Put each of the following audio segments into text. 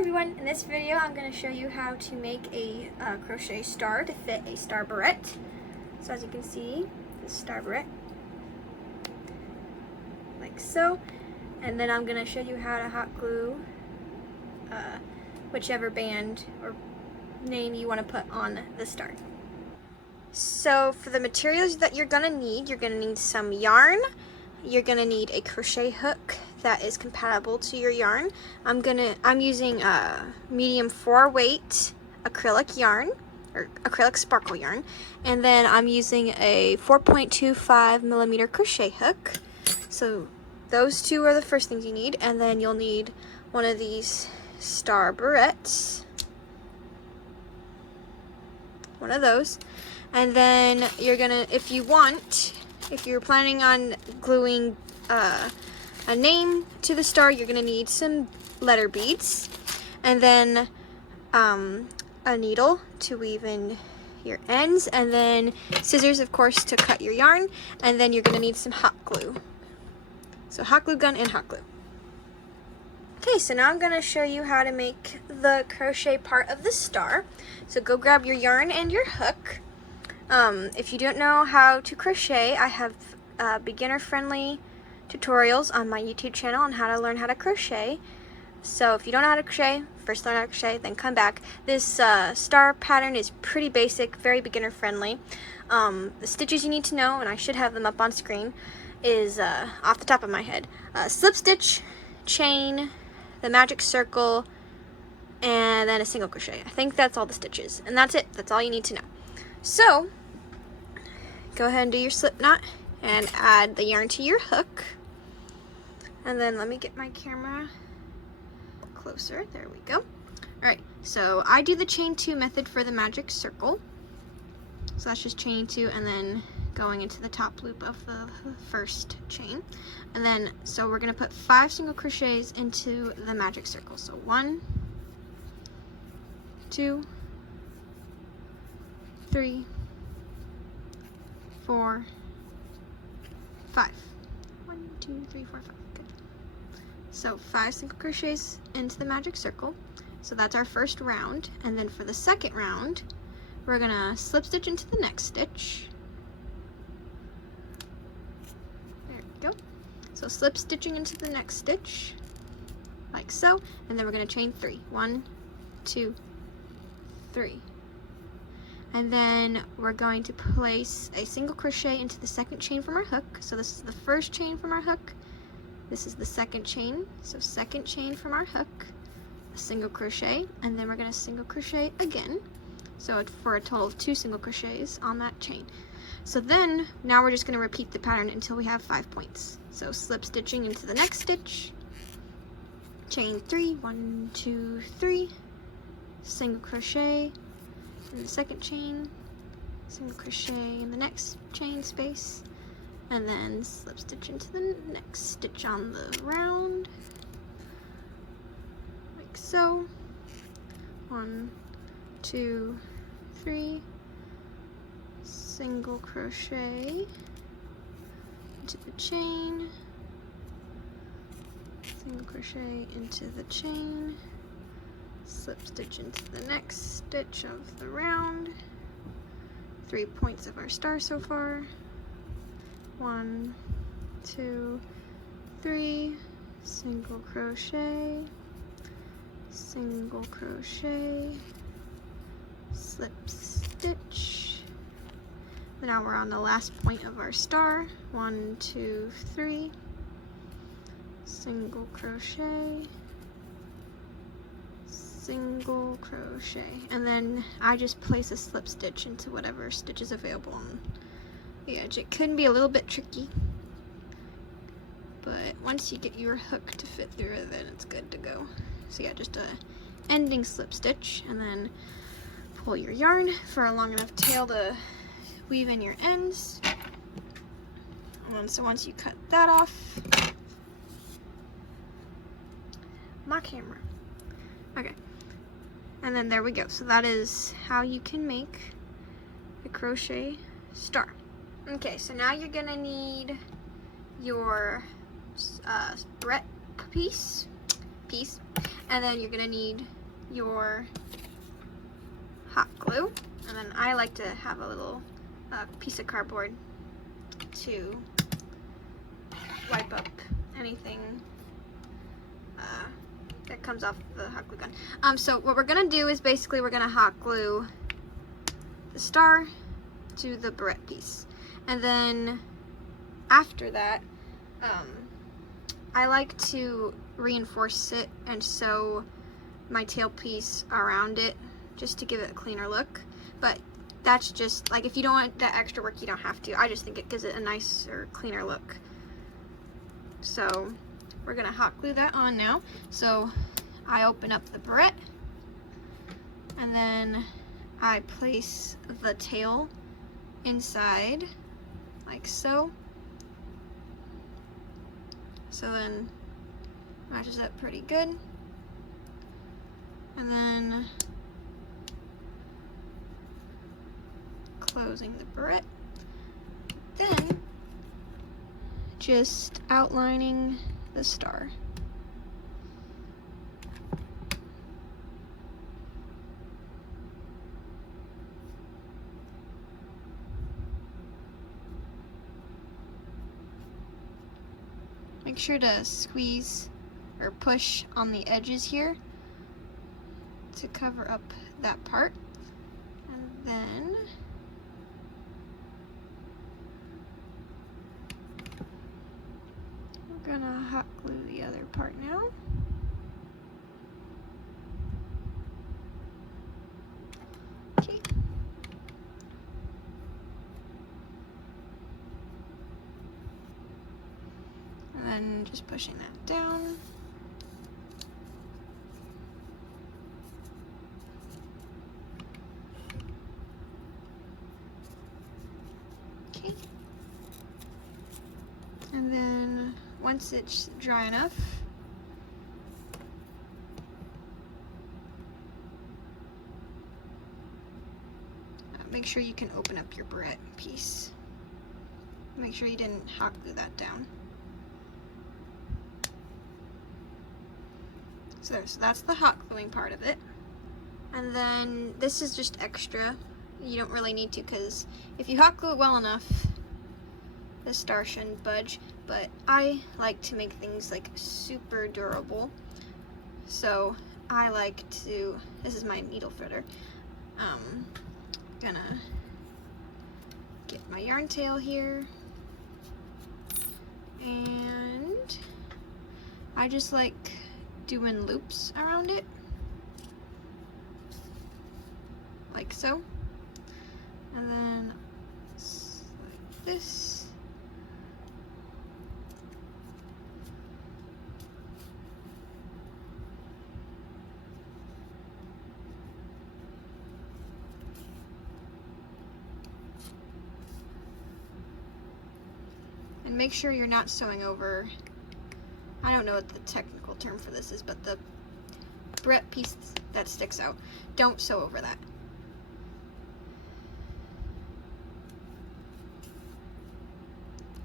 everyone, in this video I'm going to show you how to make a crochet star to fit a star barrette. So as you can see, this star barrette, like so, and then I'm going to show you how to hot glue whichever band or name you want to put on the star. So for the materials that you're going to need some yarn, you're going to need a crochet hook that is compatible to your yarn. I'm using a medium 4 weight acrylic yarn or acrylic sparkle yarn, and then I'm using a 4.25 millimeter crochet hook. So those two are the first things you need, and then you'll need one of these star barrettes, one of those, and then you're gonna, if you're planning on gluing a name to the star, you're gonna need some letter beads, and then a needle to weave in your ends, and then scissors, of course, to cut your yarn, and then you're gonna need some hot glue. So hot glue gun and hot glue. Okay, so now I'm gonna show you how to make the crochet part of the star. So go grab your yarn and your hook. If you don't know how to crochet, I have beginner-friendly tutorials on my YouTube channel on how to learn how to crochet. So if you don't know how to crochet, first learn how to crochet, then come back. This star pattern is pretty basic, very beginner-friendly. The stitches you need to know, and I should have them up on screen, is off the top of my head: slip stitch, chain, the magic circle, and then a single crochet. I think that's all the stitches, and that's it. That's all you need to know. So go ahead and do your slip knot and add the yarn to your hook. And then let me get my camera closer. There we go. Alright, so I do the chain 2 method for the magic circle. So that's just chaining 2 and then going into the top loop of the first chain. And then, so we're going to put 5 single crochets into the magic circle. So 1, 2, 3, 4, 5. 1, 2, 3, 4, 5. Good. So 5 single crochets into the magic circle. So that's our first round. And then for the second round, we're gonna slip stitch into the next stitch. There we go. So slip stitching into the next stitch, like so. And then we're gonna chain 3. 1, 2, 3. And then we're going to place a single crochet into the second chain from our hook. So this is the first chain from our hook. This is the second chain. So second chain from our hook, a single crochet, and then we're going to single crochet again. So for a total of 2 single crochets on that chain. So then, now we're just going to repeat the pattern until we have 5 points. So slip stitching into the next stitch, chain 3, 1, 2, 3, single crochet in the second chain, single crochet in the next chain space, and then slip stitch into the next stitch on the round, like so. 1, 2, 3, single crochet into the chain, single crochet into the chain, slip stitch into the next stitch of the round. 3 points of our star so far. 1, 2, 3, single crochet, single crochet, slip stitch. Now we're on the last point of our star. 1, 2, 3, single crochet, single crochet, and then I just place a slip stitch into whatever stitch is available on the edge. It can be a little bit tricky, but once you get your hook to fit through it, then it's good to go. So yeah, just a ending slip stitch, and then pull your yarn for a long enough tail to weave in your ends. And then, so once you cut that off, my camera. Okay. And then there we go. So that is how you can make a crochet star. Okay, so now you're gonna need your barrette piece, And then you're gonna need your hot glue. And then I like to have a little piece of cardboard to wipe up anything that comes off the hot glue gun. So what we're gonna do is basically we're gonna hot glue the star to the barrette piece. And then after that, I like to reinforce it and sew my tail piece around it just to give it a cleaner look. But that's just, like, if you don't want that extra work, you don't have to. I just think it gives it a nicer, cleaner look. So we're gonna hot glue that on now. So I open up the barrette and then I place the tail inside like so. So then matches up pretty good. And then closing the barrette. Then just outlining the star. Make sure to squeeze or push on the edges here to cover up that part. And then we're gonna hot glue the other part now. Okay. And then just pushing that down. Okay. And then once it's dry enough, make sure you can open up your barrette piece. Make sure you didn't hot glue that down. So that's the hot gluing part of it. And then this is just extra. You don't really need to, because if you hot glue it well enough, the star shouldn't budge. But I like to make things like super durable. So I like to, this is my needle threader. Gonna get my yarn tail here. And I just like doing loops around it, like so, and then like this, and make sure you're not sewing over, I don't know what the technical term for this is, but the barrette piece that sticks out, don't sew over that.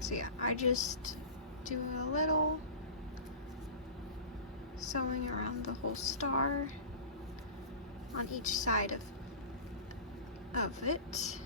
So yeah, I just do a little sewing around the whole star on each side of it.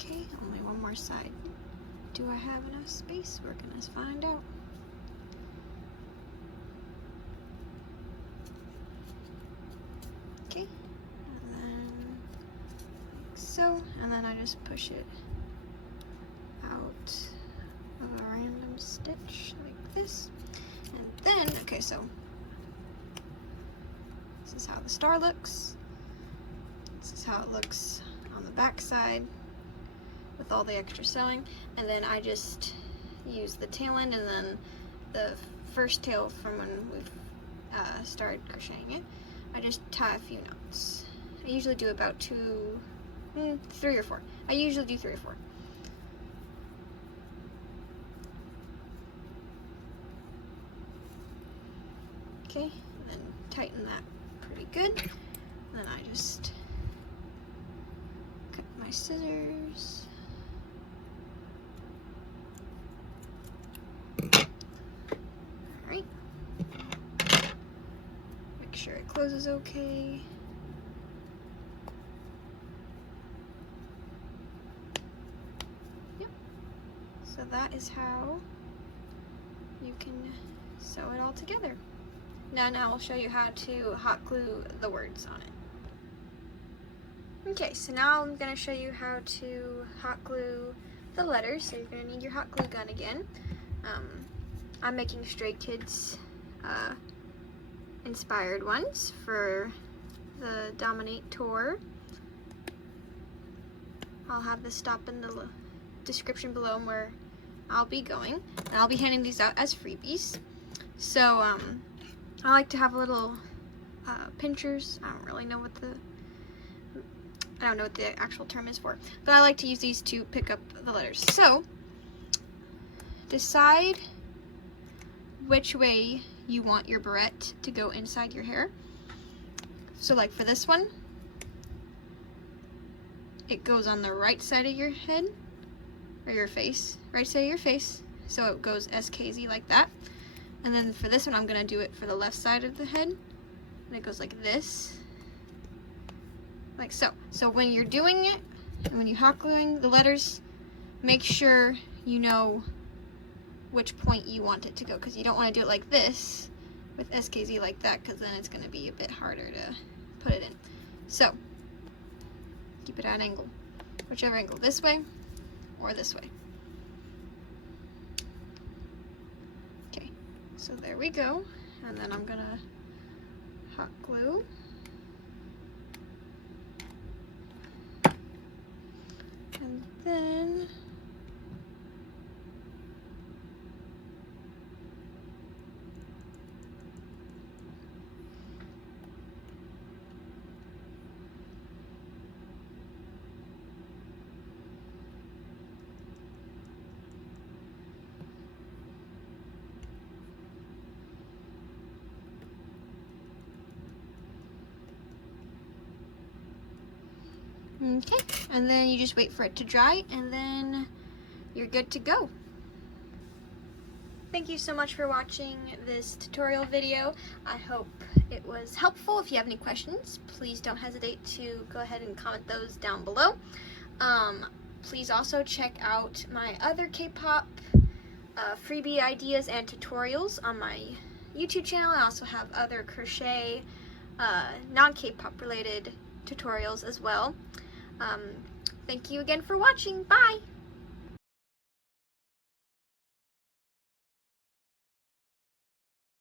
Okay, only one more side. Do I have enough space? We're gonna find out. Okay, and then like so, and then I just push it out of a random stitch like this. And then, okay, so this is how the star looks. This is how it looks on the back side with all the extra sewing. And then I just use the tail end and then the first tail from when we've started crocheting it. I just tie a few knots I usually do about 3 or 4. I usually do 3 or 4. Okay, and then tighten that pretty good. And then I just cut my scissors. Alright. Make sure it closes okay. Yep. So that is how you can sew it all together. Now I'll show you how to hot glue the words on it. Okay, so now I'm going to show you how to hot glue the letters. So you're going to need your hot glue gun again. I'm making Stray Kids inspired ones for the Dominate tour. I'll have the stop in the description below where I'll be going. And I'll be handing these out as freebies. So I like to have little pinchers. I don't know what the actual term is for, but I like to use these to pick up the letters. So decide which way you want your barrette to go inside your hair. So like for this one, it goes on the right side of your head, or your face, right side of your face, so it goes SKZ like that. And then for this one, I'm going to do it for the left side of the head, and it goes like this, like so. So when you're doing it, and when you're hot gluing the letters, make sure you know which point you want it to go, because you don't want to do it like this with SKZ like that, because then it's going to be a bit harder to put it in. So keep it at an angle, whichever angle, this way or this way. Okay, so there we go, and then I'm gonna hot glue. And then okay, and then you just wait for it to dry, and then you're good to go. Thank you so much for watching this tutorial video. I hope it was helpful. If you have any questions, please don't hesitate to go ahead and comment those down below. Please also check out my other K-pop freebie ideas and tutorials on my YouTube channel. I also have other crochet, non-K-pop related tutorials as well. Thank you again for watching. Bye!